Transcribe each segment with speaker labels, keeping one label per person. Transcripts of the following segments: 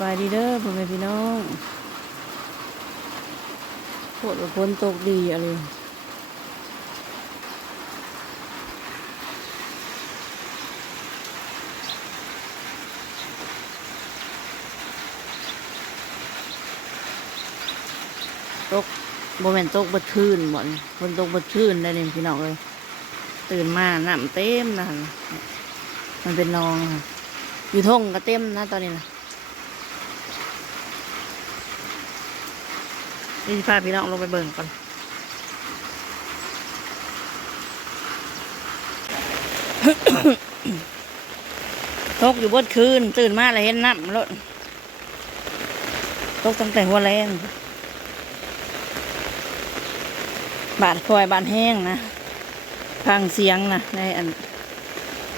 Speaker 1: บายดีเด้อพ่อแม่พี่น้องโคตรฝนตกดีอะไรตกโมเมนตกบัดคืนหมดฝนตกบัดคืนได้เนี่ยพี่น้องเลยตื่นมาน้ำเต็มนะมันเป็นนองค่ะอยู่ทงก็เต็มนะตอนนี้นะ นี่พาพี่น้องลงไปเบิ่งก่อนตกอยู่บนคืน ตื่นมาแล้วเห็นน้ำรถตกตั้งแต่หัวแรงบาดคอยบาดแห้งนะพังเสียงนะในอัน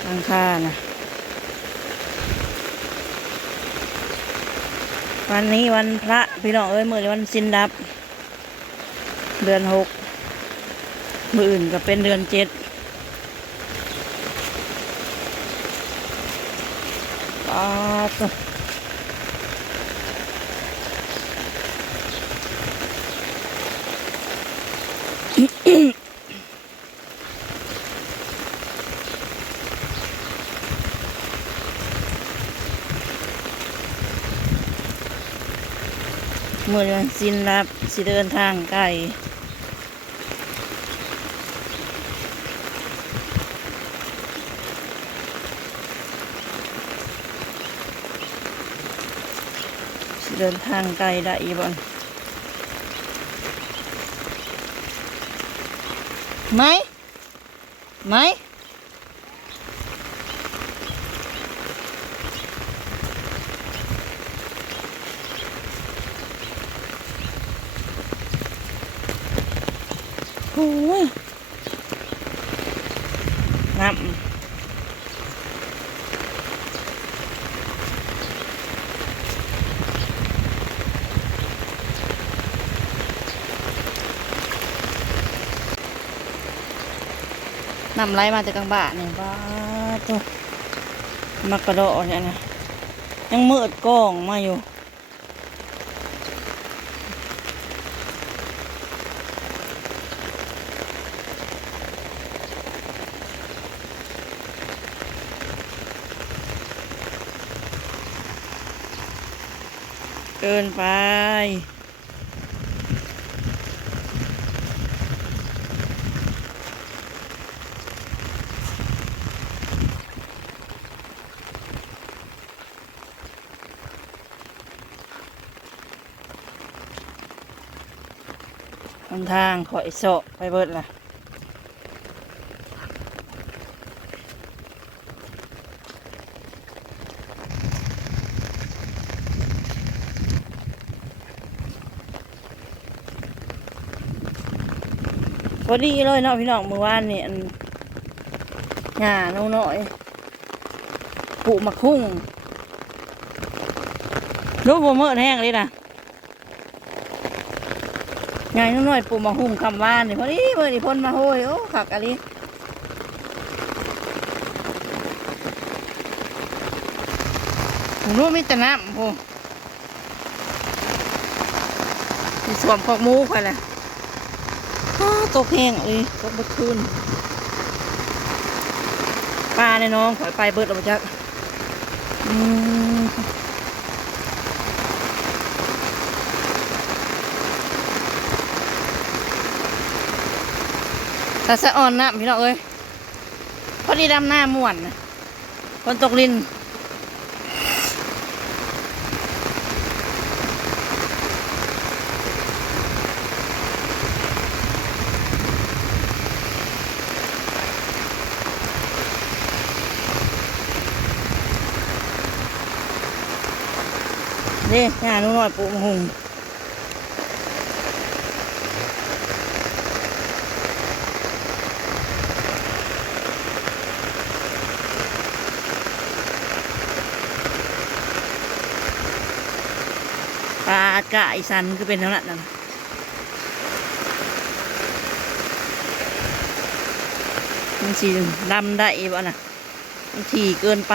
Speaker 1: พังค่านะวันนี้วันพระพี่น้องเอ้ยมื่อนี้วันสินดับ เดือนหกมืออื่นก็เป็นเดือนเจ็ดปาดมือนี้นสินดับสิเดินทางไกล เดินทางไกลได้อีบ่นไหมไหมโอ้ย นำไรมาจากกลางบ้านเนี่ยบ้าตัวมากระโดดเนี่ยนะยังมืดกล้องมาอยู่เกินไป นทางขอยโซไปเบิดล่ะพอดีเลยเนาะพี่น้องเมื่อวานเนี่อันหญ้าน้องน้อยปูมะคุ้งรูปบ่เมื่อแห้งเลยนะ ไงน้องน้อยปูมาหุ่มคำว่านนี่พอดีเมื่อนี่พ้นมาโห้ยโอ้ขักอะไรผมรู้มีแต่น้ำโอ้มีสวมขอกมูไปและอ้วตกแห้งเลยตกบดคืนปลาในน้องขอยไปเบิดออกมาจากอืม แต่สะอ่อนนะพี่น้องเอ้ยพอดีดำหน้าม่วนน่ะฝนตกลินเด้งานหนูหน่อยปูหุง กะอีสันก็เป็นเท่านั้นนะมันสีดำได้บ่น่ะมันถี่เกินไป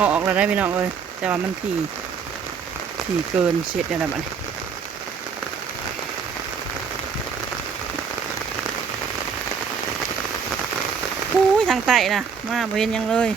Speaker 1: ออกแล้วได้พี่น้องเอ้ยแต่ว่ามันถี่ถี่เกินเสร็จเนี่ยแหละมัางใต้นะมาบ่เห็นหยังเลย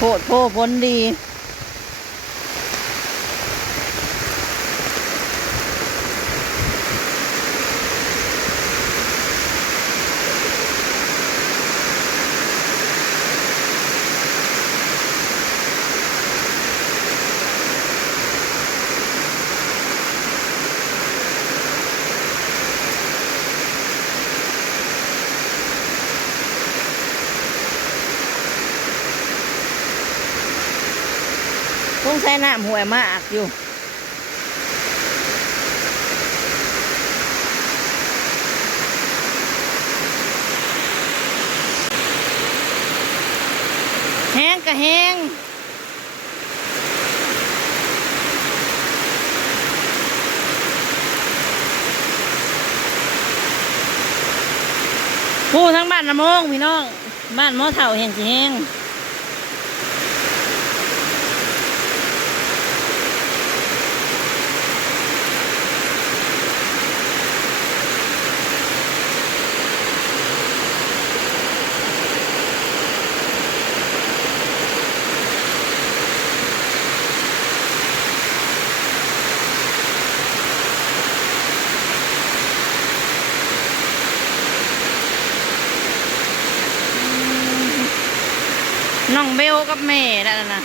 Speaker 1: โพดโพผลดี ใช้น้ำห่วยมากอยู่แห้งก็แห้งผู้ทั้งบ้านนะโมงพี่น้อง บ้านหมอเถ่าแห้งสิแห้ง น้องเบลกับแม่นั่นนะ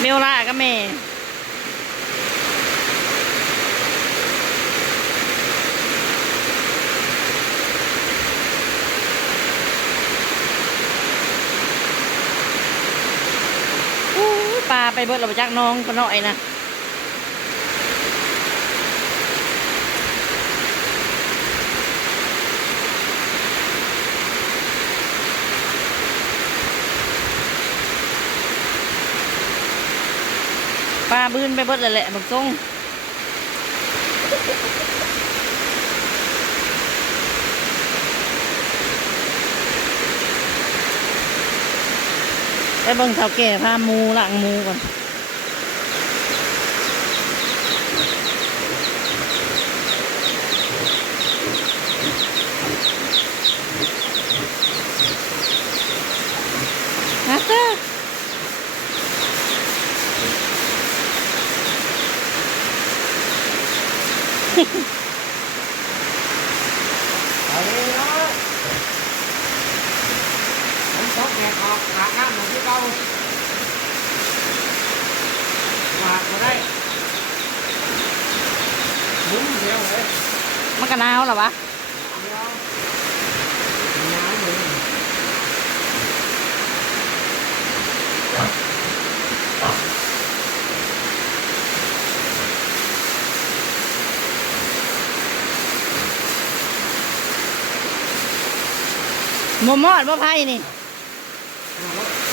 Speaker 1: เบลล่ากับแม่อู้ยปลา ไปเบิดเราไปจากน้องก็น้อยนะปลาบื้นไปเบิดเลยแหละบักทรง ไปเบิ่งเท่าแก่พาหมูหลังหมูก่อนนะเจ้า
Speaker 2: เอาเลยเนาะผมตกแหกอ อกหาน้ำหนึ่งที่เราหาก็ได้หมุ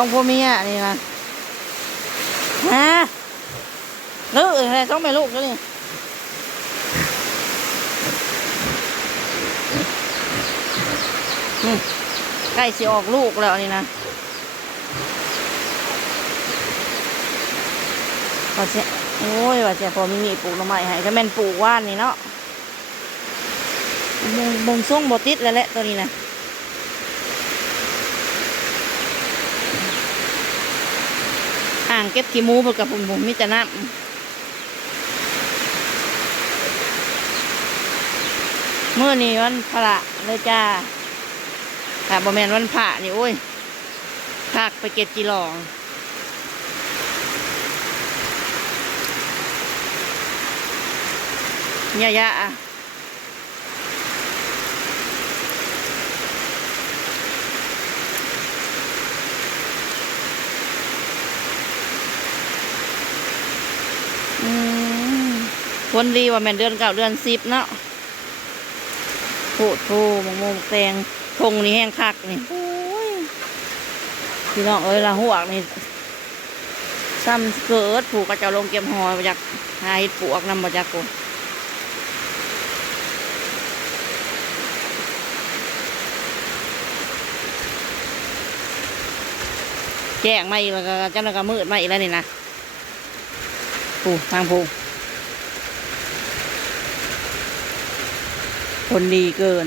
Speaker 1: อ
Speaker 2: ง
Speaker 1: พ่
Speaker 2: อเมี
Speaker 1: ยนี่นะฮะลูกอะไรต้องไปลูกแล้วนี่อืมใกล้สิออกลูกแล้วนี่นะว่าเสียโอ้ยว่าเสียพอมีมีปลูกหน่อไม้ให้ก็แม่นปลูกว่านนี่เนาะบงบงส่งบติดแล้วแหละตัวนี้นะางเก็บขี้มูเพื่อกับผมผมมีแต่น้ำเมื่อนี้วันพระเลยจ้าถ้าบ่แมนวันพระนี่โอ้ยพักไปเก็บจีรองยะยะอะ คนดีว่าแม่นเดือนเก้าเดือนสิบเนาะโผดโพมงมงแตงทงนี่แห้งคักนี่โอ้ยพี่น้องเอ้ยละหัวกนี่ซ้ำเกิดผูกกระเจ้าลงเก็บหอยมาจากหาเห็ดปวกนำมาจากกูแจ้งมาอีกแล้วก็จังแล้วก็มืดไมาอีกแล้วนี่นะปูทางปู คนดีเกิน